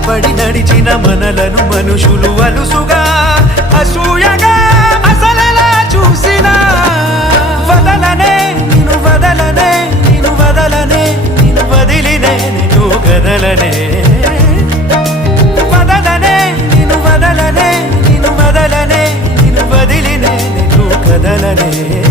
వశపడి నడిచిన మనలను మనుషులు అలుసుగా అసూయగా అసలలా చూసినా వదలనే నిన్ను వదలనే నిన్ను వదలనే నిన్ను వదిలినే నిన్ను కదలనే వదలనే నిన్ను వదలనే నిన్ను వదలనే నిన్ను వదిలినే నిన్ను కదలనే